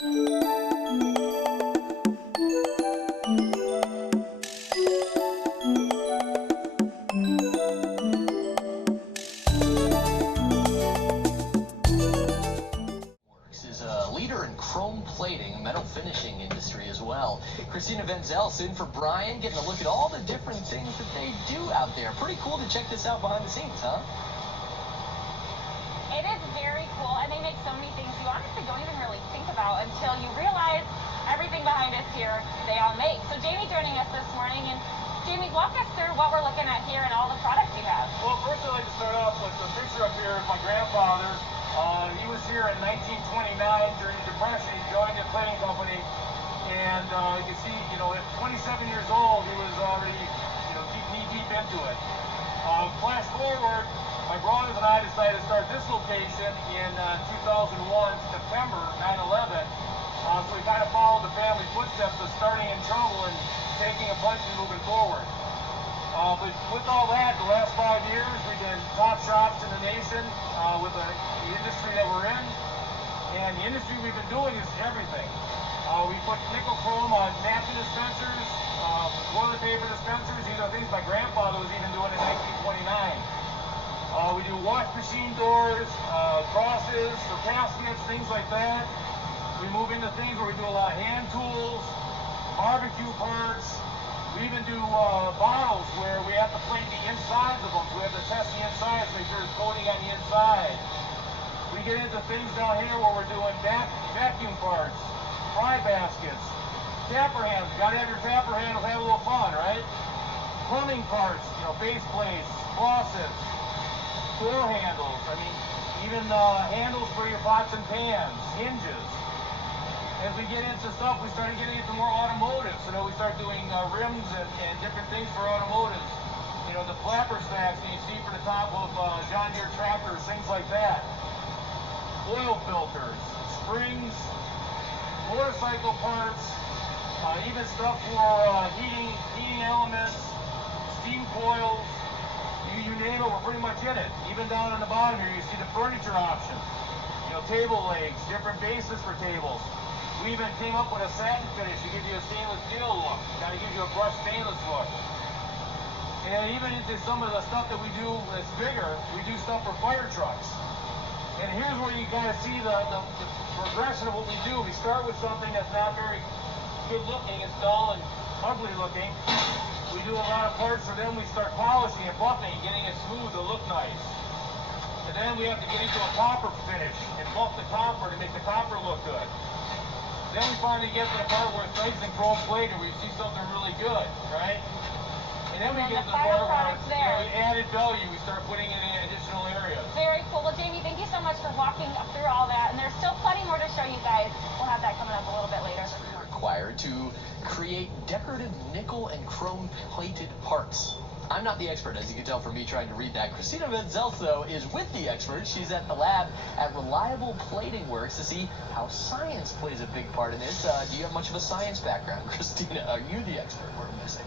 Chrome plating, metal finishing industry as well. Christina Venzel's in for Brian, getting a look at all the different things that they do out there. Pretty cool to check this out behind the scenes, huh? It is very cool, and they make so many things you honestly don't even really think about until you realize everything behind us here they all make. So Jamie joining us this morning, and Jamie, walk us through what we're looking at here and all the products you have. Well, first I'd like to start off with a picture up here of my grandfather. He was here in 1929 during the Depression. He joined the plating company, and you can see, at 27 years old, he was already, knee-deep into it. Flash forward, my brothers and I decided to start this location in 2001, September, 9/11. So we kind of followed the family footsteps of starting in trouble and taking a punch and moving forward. But with all that, the last 5 years, we've been top shops in the nation with the industry that we're in. And the industry we've been doing is everything. We put nickel chrome on napkin dispensers, toilet paper dispensers. These are things my grandfather was even doing in 1929. We do wash machine doors, crosses for caskets, things like that. We move into things where we do a lot of hand tools, barbecue parts. We even do bottles where we have to plate the insides of them. So we have to test the insides, make sure there's coating on the inside. We get into things down here where we're doing vacuum parts, fry baskets, tapper handles. You gotta have your tapper handles, have a little fun, right? Plumbing parts, base plates, faucets, door handles. Even handles for your pots and pans, hinges. As we get into stuff, we started getting into more automotive. So now we start doing rims and different things for automotives. The flapper stacks that you see for the top of John Deere tractors, things like that. Oil filters, springs, motorcycle parts, even stuff for heating elements, steam coils. You name it, we're pretty much in it. Even down on the bottom here, you see the furniture options. Table legs, different bases for tables. We even came up with a satin finish to give you a stainless steel look. Kind of gives you a brushed stainless look. And even into some of the stuff that we do that's bigger, we do stuff for fire trucks. And here's where you kind of see the progression of what we do. We start with something that's not very good looking, it's dull and ugly looking. We do a lot of parts for them. We start polishing and buffing, getting it smooth to look nice. And then we have to get into a copper finish and buff the copper to make the copper look good. Then we finally get to the part where it's nice and chrome plated, where you see something really good, right? And then we get to the part where we added value. We start putting it in additional areas. Very cool. Well, Jamie, thank you so much for walking through all that. And there's still plenty more to show you guys. We'll have that coming up a little bit later. Required to create decorative nickel and chrome plated parts. I'm not the expert, as you can tell from me trying to read that. Christina Venzel's, though, is with the expert. She's at the lab at Reliable Plating Works to see how science plays a big part in this. Do you have much of a science background, Christina? Are you the expert we're missing?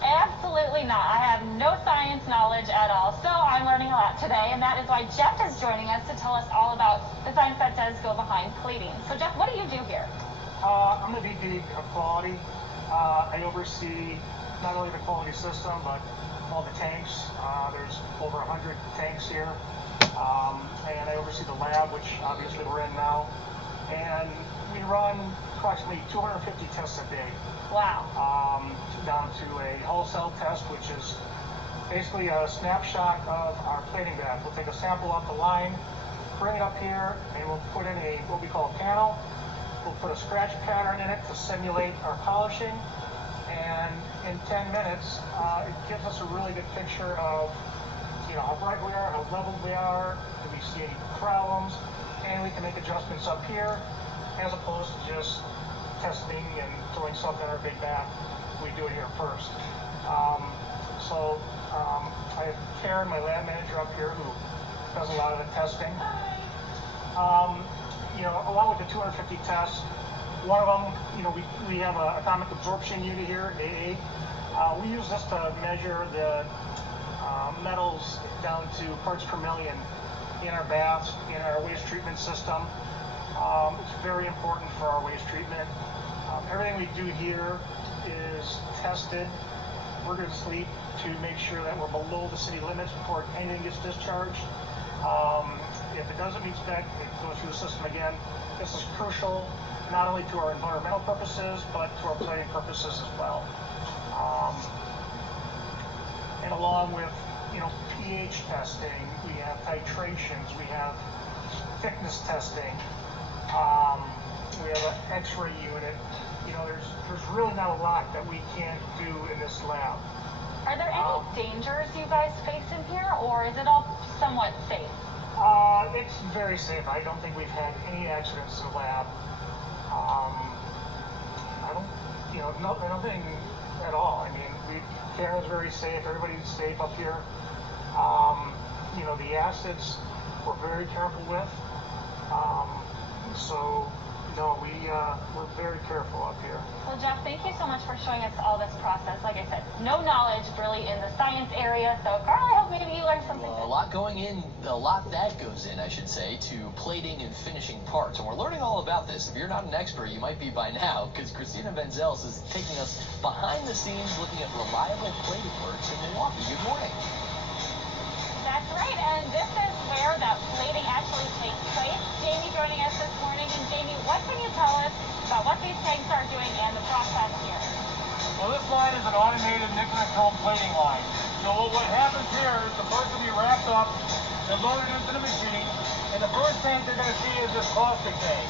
Absolutely not. I have no science knowledge at all, so I'm learning a lot today, and that is why Jeff is joining us to tell us all about the science that does go behind plating. So, Jeff, what do you do here? I'm the VP of Quality. I oversee not only the quality system, but all the tanks. There's over 100 tanks here. And I oversee the lab, which obviously we're in now. And we run approximately 250 tests a day. Wow. Down to a wholesale test, which is basically a snapshot of our plating bath. We'll take a sample off the line, bring it up here, and we'll put in what we call a panel. We'll put a scratch pattern in it to simulate our polishing. And in 10 minutes, it gives us a really good picture of, how bright we are, how leveled we are, do we see any problems, and we can make adjustments up here, as opposed to just testing and throwing something in our big bath. We do it here first. I have Karen, my lab manager up here, who does a lot of the testing. Along with the 250 tests, one of them, we have an atomic absorption unit here, AA. We use this to measure the metals down to parts per million in our baths, in our waste treatment system. It's very important for our waste treatment. Everything we do here is tested rigorously to make sure that we're below the city limits before anything gets discharged. If it doesn't meet spec, it goes through the system again. This is crucial not only to our environmental purposes, but to our plating purposes as well. And along with, pH testing, we have titrations, we have thickness testing, we have an X-ray unit. There's really not a lot that we can't do in this lab. Are there any dangers you guys face in here, or is it all somewhat safe? It's very safe. I don't think we've had any accidents in the lab. Nothing at all. I mean, Karen's very safe. Everybody's safe up here. The acids we're very careful with. We're very careful up here. Well, Jeff, thank you so much for showing us all this process. Like I said, no knowledge really in the science area. So, Carl, I hope maybe you learned something. A lot that goes in, I should say, to plating and finishing parts. And we're learning all about this. If you're not an expert, you might be by now, because Christina Benzels is taking us behind the scenes looking at reliable plating works in Milwaukee. Good morning. That's right, and this is where that plating actually takes place. Jamie joining us this morning. And Jamie, what can you tell us about what these tanks are doing and the process here? Well, this line is an automated nickel and chrome plating line. So what happens here is the parts will be wrapped up, they're loaded into the machine, and the first tank they're going to see is this caustic tank.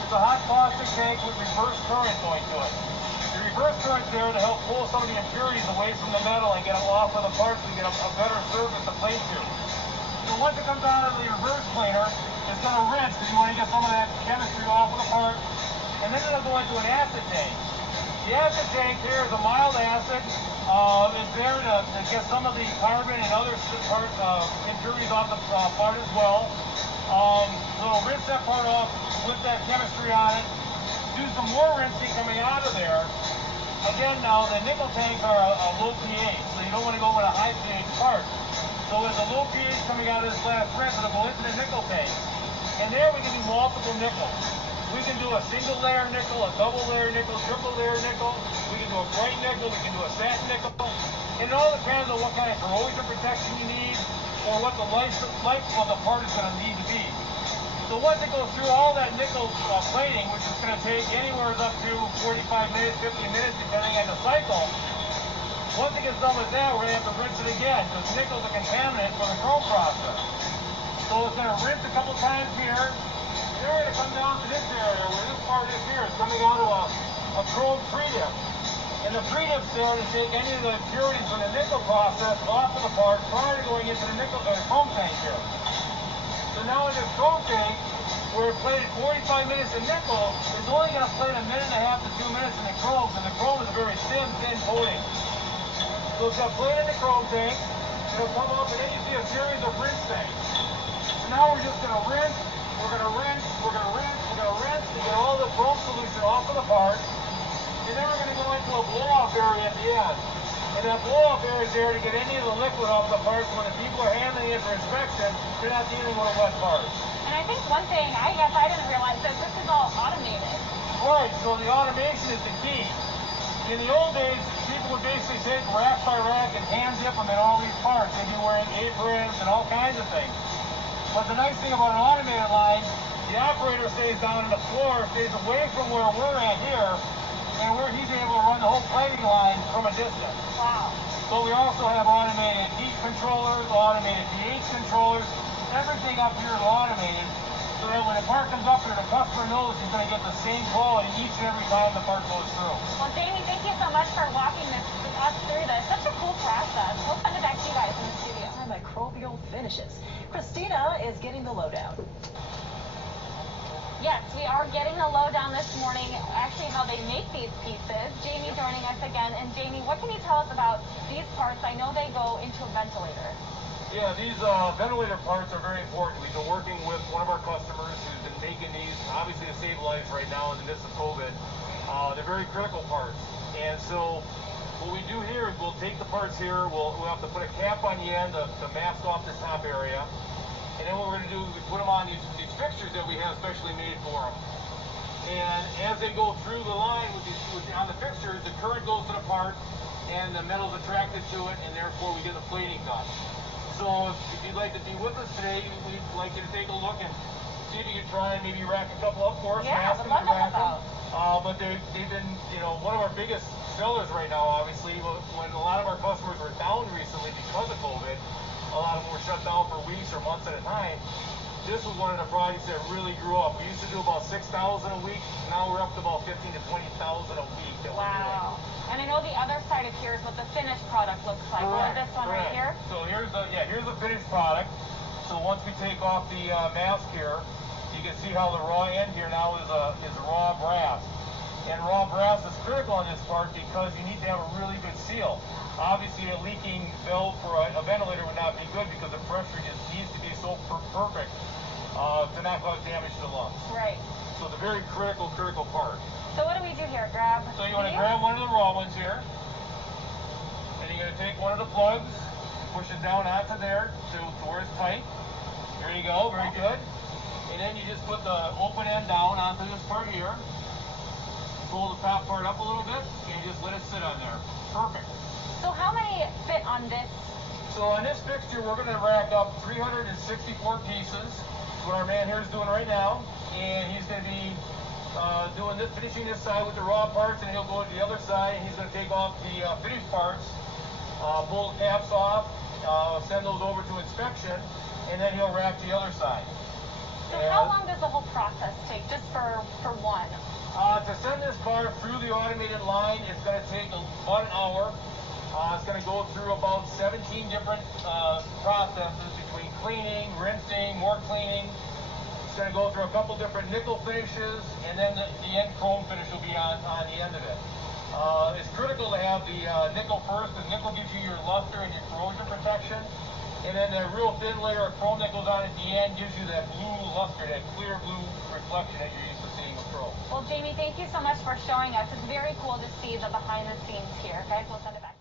It's a hot caustic tank with reverse current going to it. The reverse current's there to help pull some of the impurities away from the metal and get them off of the parts and get a better surface to plate to. So once it comes out of the reverse planer, it's going to rinse because you want to get some of that chemistry off of the part, and then it'll go into an acid tank. The acid tank here is a mild acid. It's there to get some of the carbon and other impurities off the part as well. So it'll rinse that part off with that chemistry on it. Do some more rinsing coming out of there. Again, now the nickel tanks are a low pH, so you don't want to go with a high pH part. So there's a low pH coming out of this last rinse, it'll go into the nickel tank. And there we can do multiple nickels. We can do a single layer nickel, a double layer nickel, triple layer nickel. We can do a bright nickel, we can do a satin nickel. And it all depends on what kind of corrosion protection you need or what the life of the part is going to need to be. So once it goes through all that nickel plating, which is going to take anywhere up to 45 minutes, 50 minutes, depending on the cycle, once it gets done with that, we're going to have to rinse it again, because nickel's a contaminant for the chrome process. So it's going to rinse a couple times here, and then we're going to come down to this area, where this part is here. It's coming out of a chrome pre-dip. And the pre-dip's there to take any of the impurities from the nickel process off of the part prior to going into the chrome tank here. So now in this chrome tank, where it plated 45 minutes in nickel, it's only going to plate 1.5 to 2 minutes in the chrome, and the chrome is a very thin coating. So it's going to plate in the chrome tank, it'll come up, and then you see a series of rinse tanks. So now we're just going to rinse, we're going to rinse, we're going to rinse, we're going to rinse to get all the chrome solution off of the part, and then we're going to go into a blow-off area at the end. And that blow-off area is there to get any of the liquid off the parts. When the people are handling it for inspection, they're not dealing with a wet part. And I think one thing, I guess I didn't realize that this is all automated. Right, so the automation is the key. In the old days, people would basically take rack by rack and hand dip them in all these parts. They'd be wearing aprons and all kinds of things. But the nice thing about an automated line, the operator stays down on the floor, stays away from where we're at here, and he's able to run the whole plating line from a distance. Wow. But we also have automated heat controllers, automated pH controllers. Everything up here is automated, so that when the part comes up here, the customer knows he's going to get the same quality each and every time the part goes through. Well, Jamie, thank you so much for walking us through this. Such a cool process. We'll send it back to you guys in the studio. Microbial finishes. Christina is getting the lowdown. Yes, we are getting the lowdown this morning, actually how they make these pieces. Jamie joining us again. And Jamie, what can you tell us about these parts? I know they go into a ventilator. Yeah, these ventilator parts are very important. We've been working with one of our customers who's been making these, obviously to save lives right now in the midst of COVID. They're very critical parts. And so what we do here is we'll take the parts here, we'll have to put a cap on the end to mask off this top area. And then what we're going to do is we put them on these fixtures that we have specially made for them. And as they go through the line on the fixtures, the current goes to the part, and the metal's attracted to it, and therefore we get the plating done. So if you'd like to be with us today, we'd like you to take a look and see if you can try and maybe rack a couple up for us. Yeah, ask I'd them love to to rack help them. But they've been, one of our biggest sellers right now, obviously. When a lot of our customers were down recently because of COVID, a lot of them were shut down for weeks or months at a time. This was one of the projects that really grew up. We used to do about 6,000 a week. Now we're up to about 15,000 to 20,000 a week that we're doing. And I know the other side of here is what the finished product looks like. Correct, This one right here. So here's the finished product. So once we take off the mask here, you can see how the raw end here now is raw brass. And raw brass is critical on this part because you need to have a really good seal. Obviously, a leaking valve for a ventilator would not be good because the pressure just needs to be so perfect to not cause damage to the lungs. Right. So it's a very critical part. So what do we do here? Grab. So you want to grab one of the raw ones here, and you're going to take one of the plugs and push it down onto there to where it's tight. There you go, very good. And then you just put the open end down onto this part here. Pull the top part up a little bit, and just let it sit on there. Perfect. So how many fit on this? So on this fixture, we're going to rack up 364 pieces. That's what our man here is doing right now. And he's going to be finishing this side with the raw parts, and he'll go to the other side, and he's going to take off the finished parts, pull the caps off, send those over to inspection, and then he'll rack the other side. So how long does the whole process take, just for one? To send this bar through the automated line, it's going to take about an hour. It's going to go through about 17 different processes between cleaning, rinsing, more cleaning. It's going to go through a couple different nickel finishes, and then the end chrome finish will be on the end of it. It's critical to have the nickel first, because nickel gives you your luster and your corrosion protection. And then the real thin layer of chrome that goes on at the end gives you that blue luster, that clear blue reflection that you're used to seeing with chrome. Well, Jamie, thank you so much for showing us. It's very cool to see the behind the scenes here. Guys, we'll send it back.